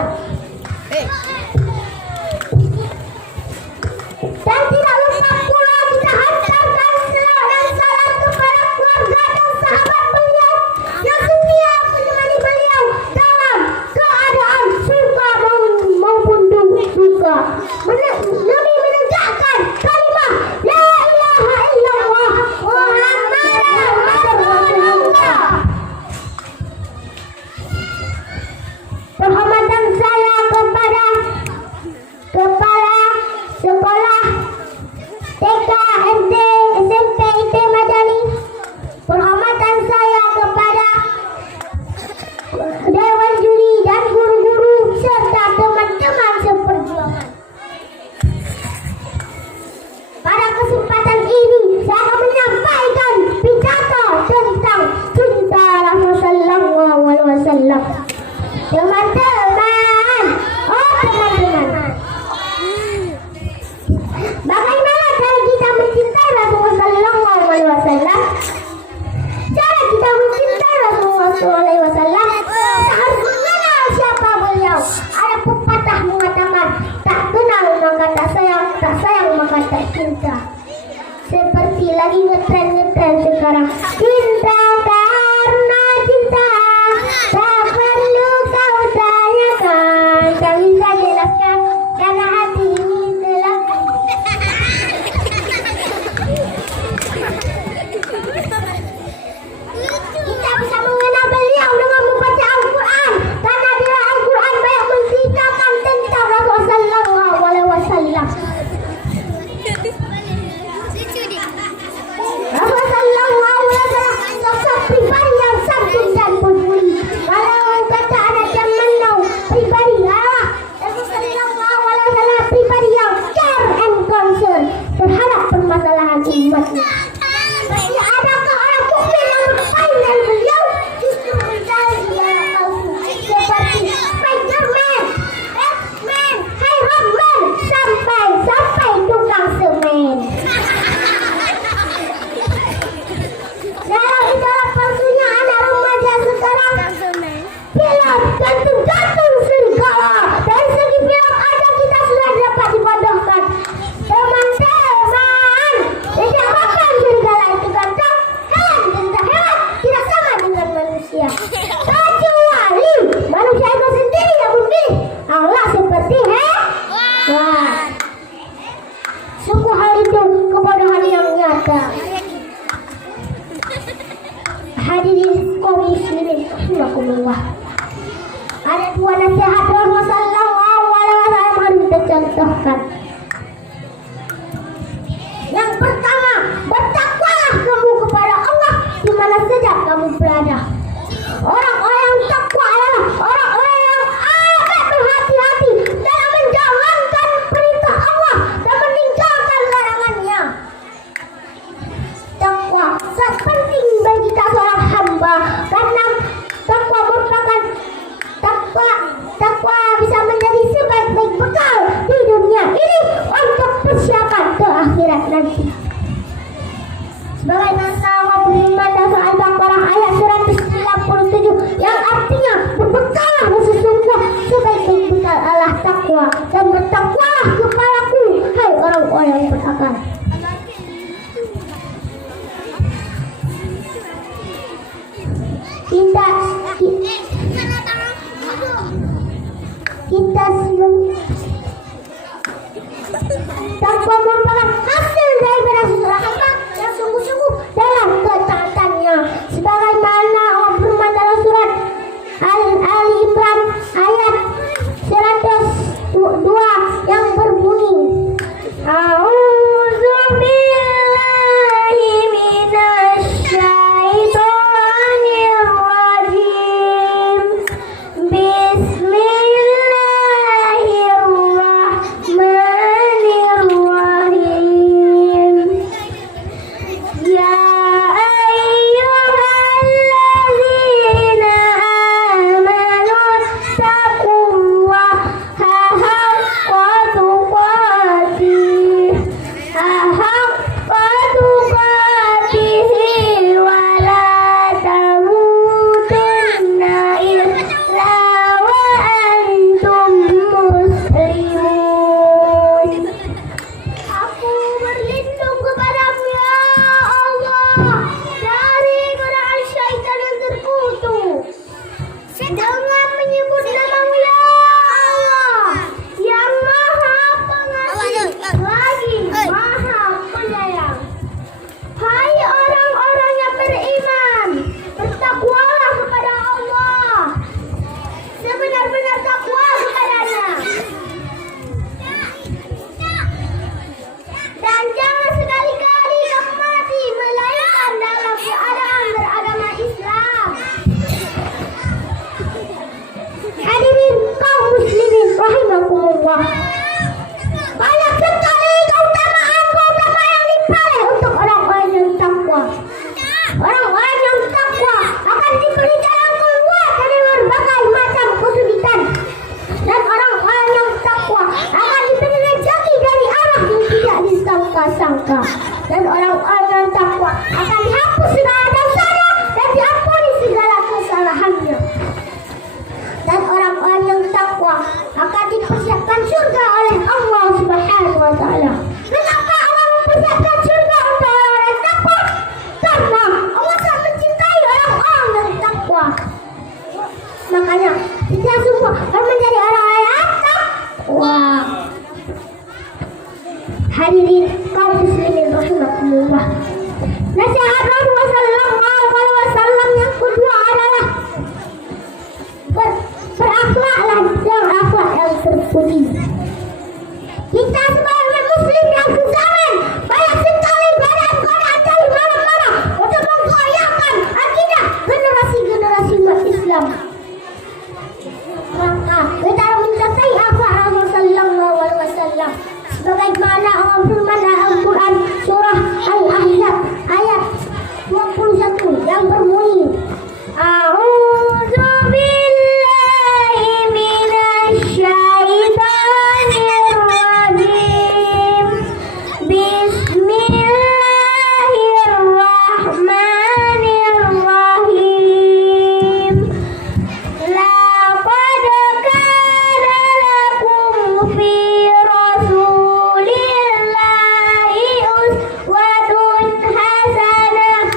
Tuhan. Dan tidak lupa pula kita hantarkan selawat dan salam kepada keluarga dan sahabat beliau yang setia menemani beliau dalam keadaan suka maupun duka, demi menegakkan kalimah la ilaha illallah Muhammadur Rasulullah. Penghormatan saya kepada Kepala Sekolah TK, SD, SMP, IT Madani. Penghormatan saya kepada Dewan Juri dan guru-guru serta teman-teman seperjuangan. Pada kesempatan ini saya akan menyampaikan pidato tentang cinta Rasulullah sallallahu alaihi wasallam. Teman-teman, teman-teman, bagaimana cara kita mencintai Rasulullah sallallahu alaihi wasallam? Cara kita mencintai Rasulullah sallallahu alaihi wasallam, kita harus mengenal siapa beliau. Ada pepatah mengatakan, tak kenal maka tak sayang maka tak cinta. Seperti lagi ngetren sekarang, cinta karena cinta, tak perlu kau tanyakan, tak bisa jelaskan karena hati ini telah. Kita bisa mengenal beliau dengan membaca Al-Quran, karena di Al-Quran banyak menceritakan tentang Rasulullah sallallahu alaihi wasallam. Rasulullah sallallahu alaihi wasallam sosok pribadi yang santun dan peduli. Kalau kata anak zaman now, pribadi Allah. Rasulullah sallallahu alaihi wasallam pribadi yang care and concern terhadap permasalahan umatnya. Tidak adakah orang mukmin yang berpaling dari beliau justru mencari yang palsu seperti Spiderman, Batman, Iron Man, sampai tukang semen. Dalam idola palsunya anak remaja sekarang, film gantung serigala. Dari segi film aja kita sudah dapat dibodohkan. Teman-teman, tidak makan serigala itu ganteng. Hewan tidak sama dengan manusia. Kecuali manusia itu sendiri yang memilih Allah seperti hewan. Sungguh hal itu kebodohan yang nyata. Hadirin kaum muslimin rahimakumullah. Ada dua nasihat Rasulullah sallallahu alaihi wasallam harus dicontohkan. Yang pertama, bertakwalah kamu kepada Allah di mana saja kamu berada. Orang-orang yang takwa adalah orang-orang yang amat berhati-hati dalam menjalankan perintah Allah dan meninggalkan larangannya. Takwa sangat penting bagi kita seorang hamba, karena takwa merupakan takwa bisa menjadi sebaik-baik bekal di dunia ini untuk persiapan ke akhirat nanti. Sebagaimana Allah berfirman dalam surah Al-Baqarah ayat 197 yang artinya berbekallah sesungguhnya sebaik-baik bekal adalah takwa, dan bertakwalah kepadaku hai orang-orang yang berakal. Takwa merupakan hasil daripada seorang hamba yang sungguh-sungguh dalam ketaatannya, sebagaimana Allah berfirman dalam surat Ali Imran ayat 102 yang berbunyi, A'udzu billahi minasy syaithanir rajim. Bismillahirrahmanirrahim. Hadirin kaum muslimin rahimakumullah. Banyak sekali keutamaan yang diperoleh untuk orang-orang yang takwa. Orang-orang yang takwa akan diberi jalan keluar dari berbagai macam kesulitan. Dan orang-orang yang takwa akan diberi rezeki dari arah yang tidak disangka-sangka. Dan orang-orang yang takwa akan dihapus segala dosanya dan diampuni segala kesalahannya. Dan orang-orang yang takwa akan dipersiapkan surga oleh Allah Subhanahu wa taala. Kenapa Allah mempersiapkan surga untuk orang yang takwa? Karena Allah sangat mencintai orang-orang yang takwa. Makanya kita semua harus menjadi orang-orang yang takwa. Hadirin kaum muslimin rahimakumullah. Nasihat Rasulullah sallallahu alaihi wasallam yang kedua adalah berakhlaklah dengan akhlak yang terpuji. Kita sebagai muslim yang sezaman banyak sekali godaan-godaan dari mana-mana untuk menggoyahkan akidah generasi-generasi umat Islam. Maka kita harus mencintai akhlak Rasulullah sallallahu alaihi wasallam. Sebagaimana Allah firman dalam Al-Quran surah Al-Ahzab ayat 21 yang berbunyi, A'udzu billahi minasy syaithanir rajim. Bismillahirrahmanirrahim. Laqad kana lakum fi rasulillahi uswatun hasanah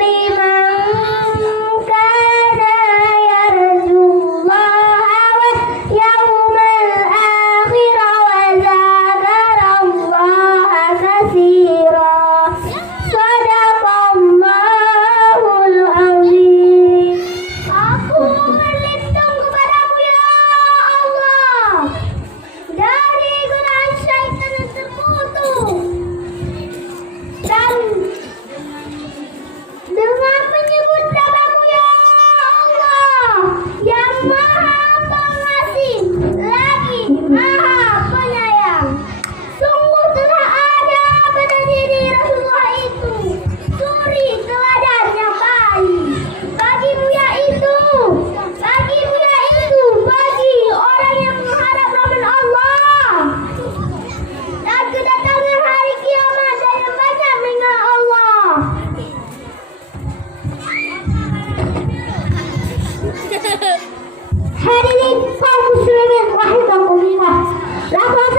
liman kana yarjullaha wal yawmal akhir wa dzakarallaha katsira. Shadaqallahul azim. Aku berlindung kepadamu ya Allah dari godaan syaitan yang terkutuk, dan dengan menyebut namamu ya Allah yang maha pengasih lagi maha penyayang. Sungguh telah ada pada diri Rasulullah itu suri teladan yang baik bagimu yaitu bagi orang yang mengharap rahmat Allah dan kedatangan hari kiamat dan yang baca mengenal Allah. Hadirin kaum muslimin rahimakumullah. Rasulullah